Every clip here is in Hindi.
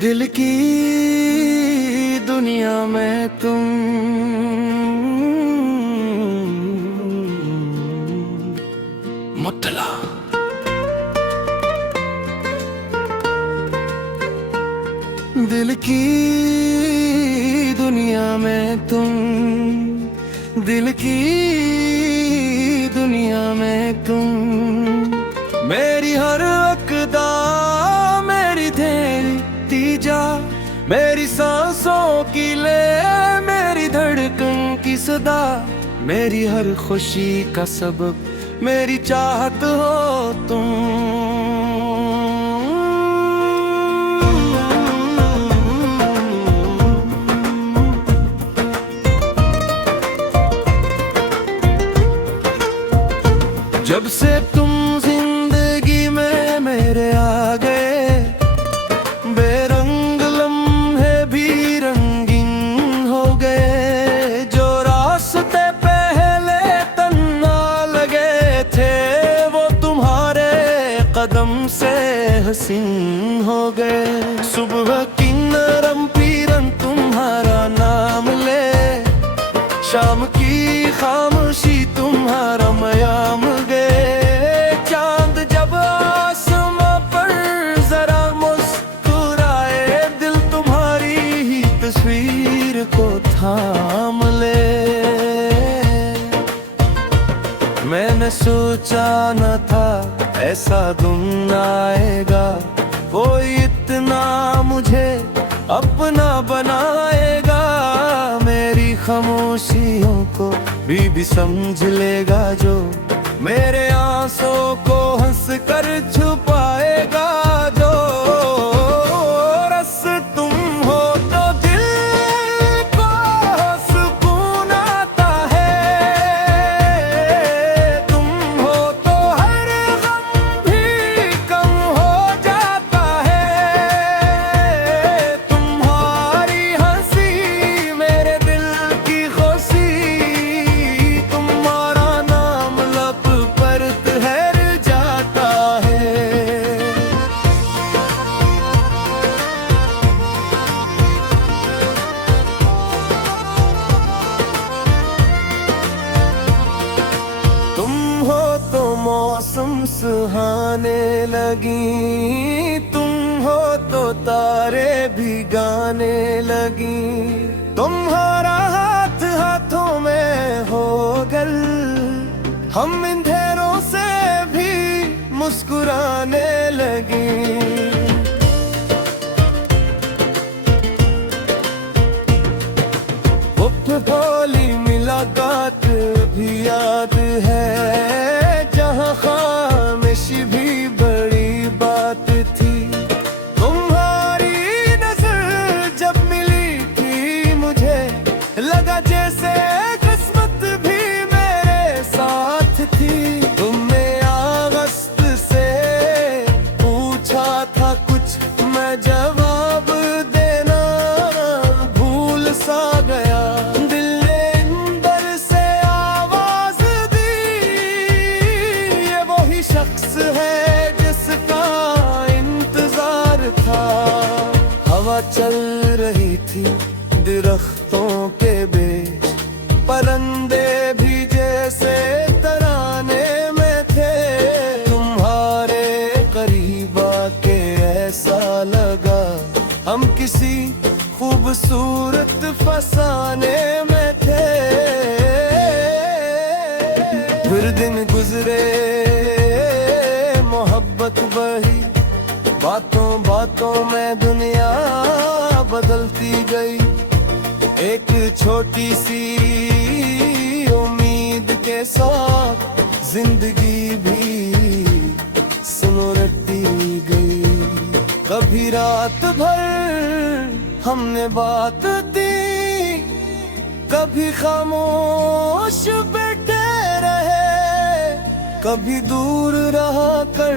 दिल की दुनिया में तुम मुतला। दिल की दुनिया में तुम, दिल की दुनिया में तुम, मेरी हर अक़दा मेरी धेरती जा, मेरी सांसों की ले, मेरी धड़कन की सदा, मेरी हर खुशी का सबब, मेरी चाहत हो तुम। जब से तुम जिंदगी में मेरे आ गए, बेरंग लम्हे भी रंगीन हो गए। जो रास्ते पहले तन्हा लगे थे, वो तुम्हारे कदम से हसीन हो गए। सुबह की नरम पीरन तुम्हारा नाम ले, शाम की खामोशी तुम्हारा मयाम गए। चांद जब आसमां पर जरा मुस्कुराए, दिल तुम्हारी ही तस्वीर को थाम ले। मैंने सोचा न था ऐसा दिन आएगा, कोई इतना मुझे अपना बनाएगा। मेरी खामोशियों को भी समझ लेगा, जो मेरे आंसुओं को हंस कर छुपाएगा। जो रस तुम हो तो दिल को सुकून आता है, तुम हो तो हर गम भी कम हो जाता है। तुम्हारी हंसी मेरे दिल की खुशी, तुम्हारा नाम लब पर ठहर जाता है। तुम हो तो मौसम सुहाने लगी, तुम हो तो तारे भी गाने लगी। तुम्हारा हाथ हाथों में हो गल, हम अंधेरों से भी मुस्कुराने लगी। भोली मुलाकात भी याद है, जहाँ खामोशी भी बड़ी बात थी। तुम्हारी नजर जब मिली थी मुझे, लगा जैसे किस्मत भी मेरे साथ थी। तुमने अगस्त से पूछा था कुछ, मैं जवाब देना भूल सा गया। शख्स है जिसका इंतजार था। हवा चल रही थी दरख्तों के बीच, परिंदे भी जैसे तराने में थे। तुम्हारे करीब आके ऐसा लगा हम किसी खूबसूरत फसाने में थे। फिर दिन गुजरे, मोहब्बत बढ़ी, बातों बातों में दुनिया बदलती गई। एक छोटी सी उम्मीद के साथ जिंदगी भी सुलझती गई। कभी रात भर हमने बात दी, कभी खामोश बैठे रहे, कभी दूर रहा कर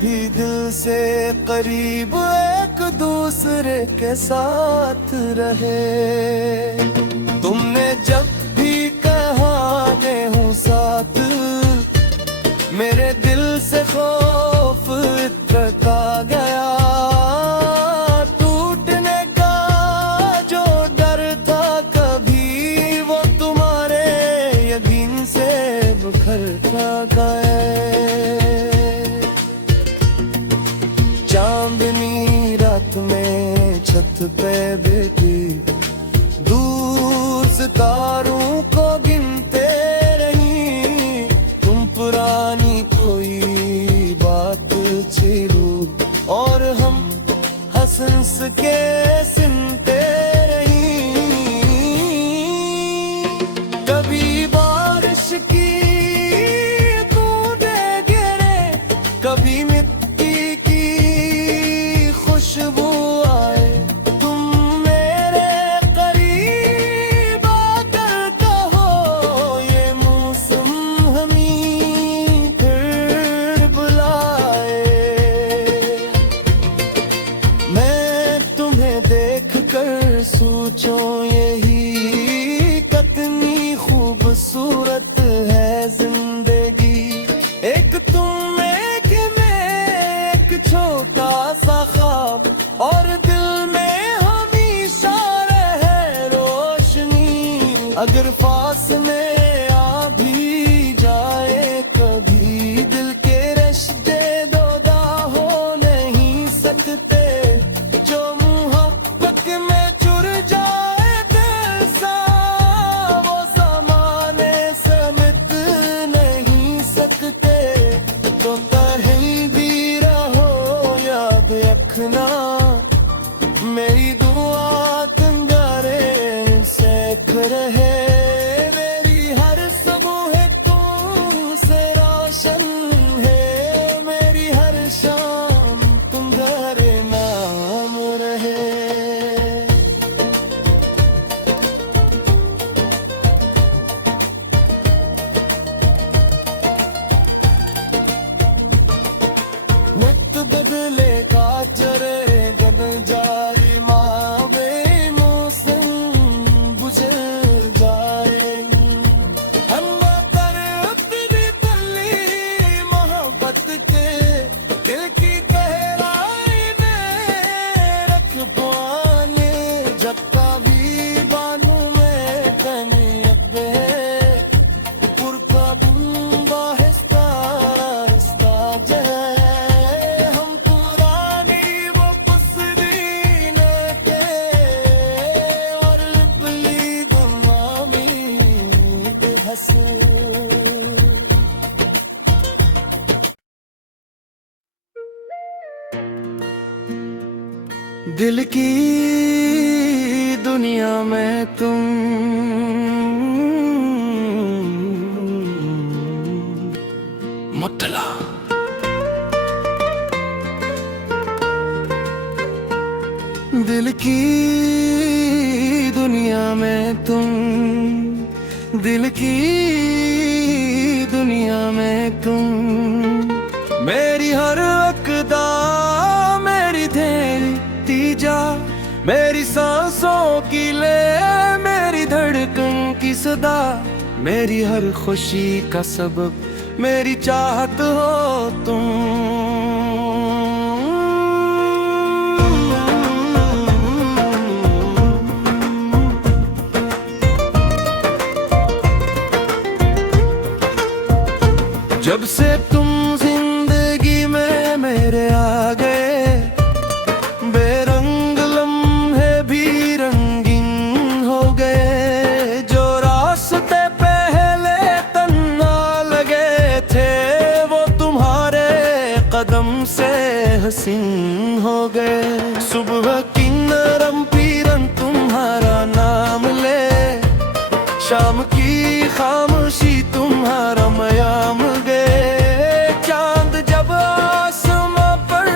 भी दिल से करीब एक दूसरे के साथ रहे। तुमने जब भी कहा मैं हूँ साथ, मेरे दिल से खौफ इतना गया। सांस के सुनते रही। कभी बारिश की बूंदें गिरे, कभी मिट्टी की खुशबू आए। तुम मेरे करीब आकर कहो, ये मौसम हमें फिर बुलाए। मैं तुम्हें देख कर सोचूं, यही कितनी खूबसूरत है जिंदगी। एक तुम एक मैं, एक छोटा सा ख्वाब, और दिल में हमेशा रहे रोशनी। अगर फासले आ भी जाए कभी, दिल के रिश्ते दोदा हो नहीं सकते। जो मोहब्बत में चुर जाए दिल सा, वो ज़माने समेट नहीं सकते। तो कहीं भी रहो याद रखना, मेरी दुआ कंगारे सेक रहे। मेरी हर सुबह तुमसे रोशन है, मेरी हर शाम तुम्हारे नाम रहे। वक्त बदले का चरे बदल जारी माँ, बेमौसम गुजर जाएंगे। हम पर अपनी तली मोहब्बत के दिल की गहराई में रख पाने। जब कभी बानू में तने अपे पुरकाबूंगा हिस्सा हिस्सा जाए। हम पुरानी वो पुसरी न के, और लिपली गुमामी बेहस। दिल की दुनिया में तुम मुतला। दिल की दुनिया में तुम, दिल की दुनिया में तुम, मेरी हर अक़दा मेरी धेरती जा। मेरी सांसों की ले, मेरी धड़कन की सदा, मेरी हर खुशी का सबब, मेरी चाहत हो तुम। जब से तुम जिंदगी में मेरे आ गए, बेरंग लम्हे भी रंगीन हो गए। जो रास्ते पहले तन्हा लगे थे, वो तुम्हारे कदम से हसीन हो गए। सुबह की नरम पीरन तुम्हारा नाम ले, शाम की खामोशी तुम्हारा मयाम गए। चांद जब आसमां पर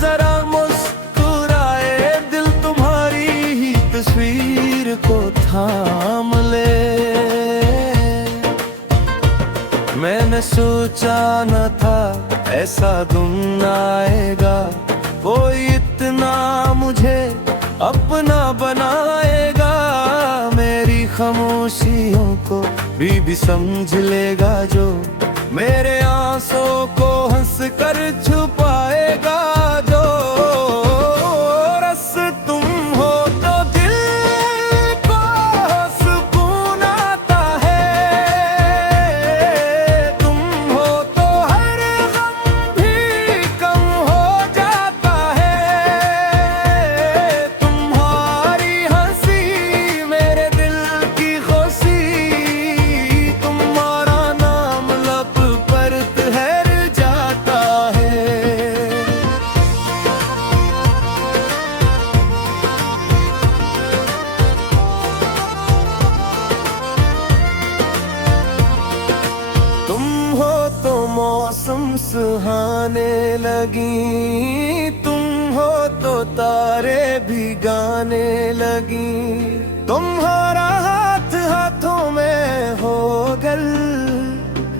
जरा मुस्कुराए, दिल तुम्हारी ही तस्वीर को थाम ले। मैंने सोचा न था ऐसा दिन आएगा, कोई इतना मुझे अपना बनाएगा। मेरी खामोशियों को भी समझ लेगा, जो मेरे आंसुओं को हंस कर छुपाएगा। जो रस तुम हो तो दिल को सुकून आता है, तुम हो तो हर गम भी कम हो जाता है। तुम्हारी हंसी मेरे दिल की खुशी, तुम्हारा नाम लब पर ठहर जाता है। आने लगी, तुम हो तो तारे भी गाने लगी। तुम्हारा हाथ हाथों में हो गल,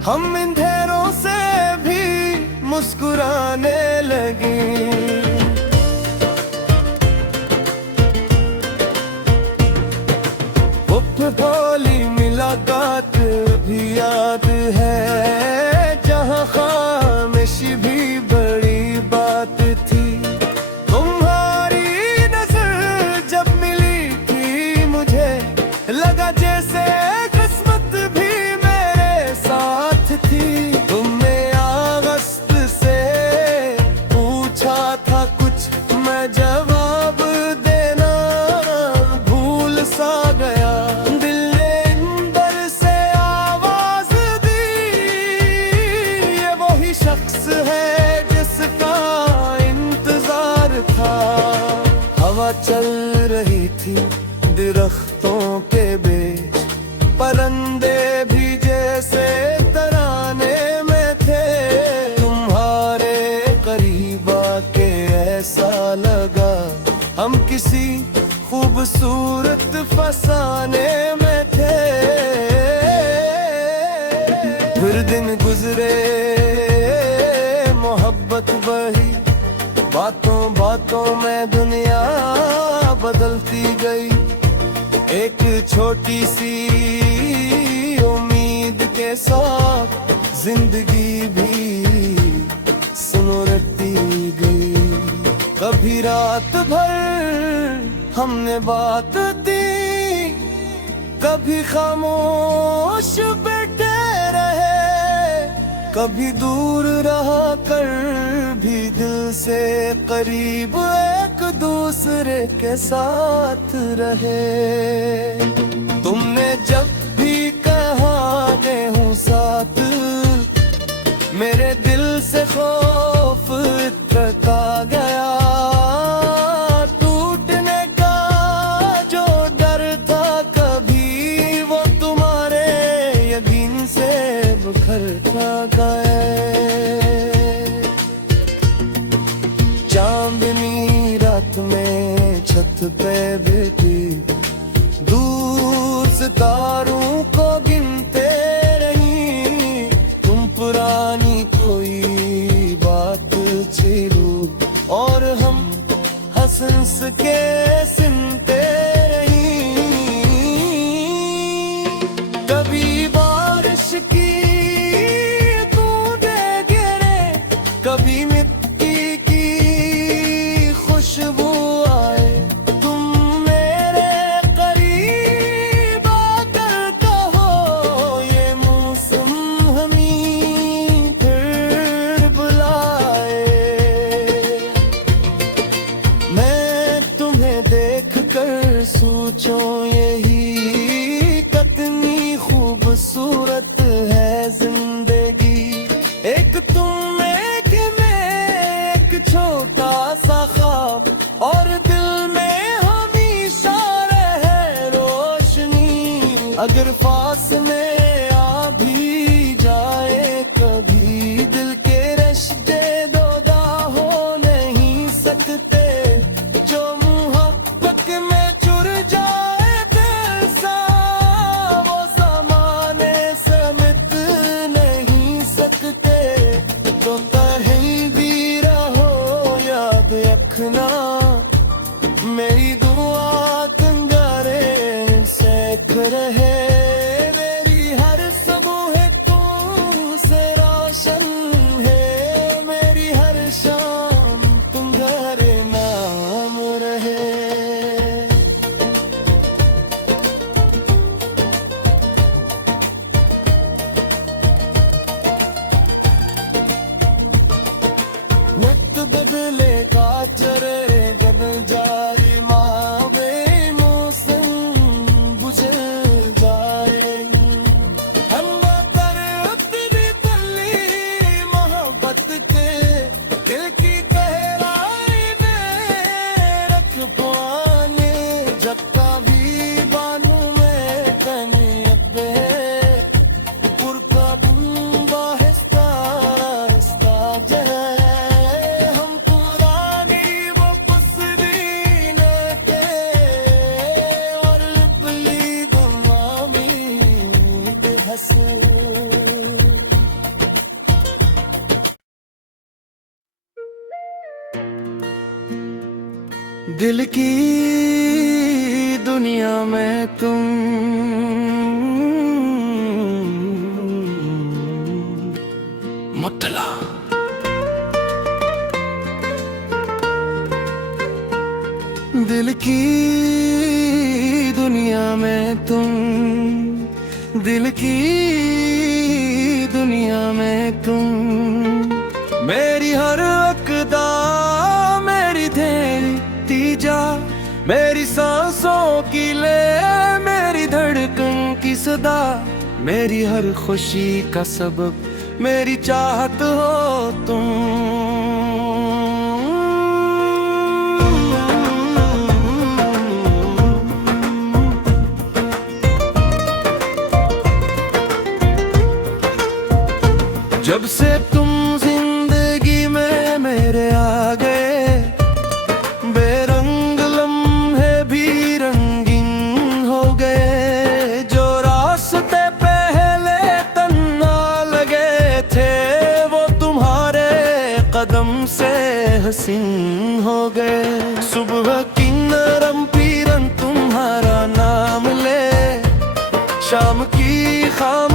हम अंधेरों से भी मुस्कुराने लगी। भोली मुलाकात भी याद है, जहाँ खामोशी भी बड़ी बात थी। तुम्हारी नजर जब मिली थी मुझे, लगा जैसे किस्मत भी मेरे साथ थी। तुमने अगस्त से पूछा था कुछ, मैं जवाब देना भूल सा गया। शख्स है जिसका इंतजार था। हवा चल रही थी दरख्तों के बीच, परिंदे भी जैसे तराने में थे। तुम्हारे करीब आके ऐसा लगा हम किसी खूबसूरत फसाने में थे। फिर दिन गुजरे, मोहब्बत बढ़ी, बातों बातों में दुनिया बदलती गई। एक छोटी सी उम्मीद के साथ जिंदगी भी सुलझती गई। कभी रात भर हमने बात दी, कभी खामोश बैठे रहे, कभी दूर रहा कर भी दिल से करीब एक दूसरे के साथ रहे। तुमने जब भी कहा मैं हूँ साथ, मेरे दिल से खौफ इतरता गया। टूटने का जो डर था कभी, वो तुम्हारे यकीन से बिखरता गया। चांदनी रात में छत पे बैठी, दूर सितारों को गिनते रही। तुम पुरानी कोई बात छेड़ो और हम हंस हंस के सुनते रही। कभी बारिश की बूंदें गिरे, कभी मिट्टी की खुशबू आए। तुम मेरे करीब आकर कहो, ये मौसम हमें फिर बुलाए। मैं तुम्हें देख कर सोचूं यही कितनी खूबसूरत है जिंदगी। एक तुम एक मैं, एक छोटा सा ख्वाब, और दिल में हमेशा रहे रोशनी। अगर फासले आ भी जाए कभी, दिल के रिश्ते दोदा हो नहीं सकते। जो मोहब्बत में चुर जाए दिल सा, वो ज़माने से मिट नहीं सकते। तो कहीं भी रहो याद रखना, मेरी दुआ कंगारे सेक रहे। मेरी हर सुबह तुमसे रोशन है, मेरी हर शाम तुम्हारे नाम रहे। वक्त बदले का चरे बदल जाए, माँ वे मौसम गुजर जाए। हम पर अपनी तली मोहब्बत के दिल की गहराई में रख पाने। जब कभी बानू में तनी अपे पुरका बाहिस्ता आहिस्ता जह दिल की दुनिया में तुम मुतला। दिल की दुनिया में तुम, दिल की दुनिया में तुम, मेरी हर अक़दा मेरी धेरती जा, मेरी सांसों की ले मेरी धड़कन की सदा, मेरी हर खुशी का सबब मेरी चाहत हो तुम। जब से तुम जिंदगी में मेरे आ गए, बेरंग लम्हे भी रंगीन हो गए। जो रास्ते पहले तन्हा लगे थे, वो तुम्हारे कदम से हसीन हो गए। सुबह की नरम पीरन तुम्हारा नाम ले, शाम की खाम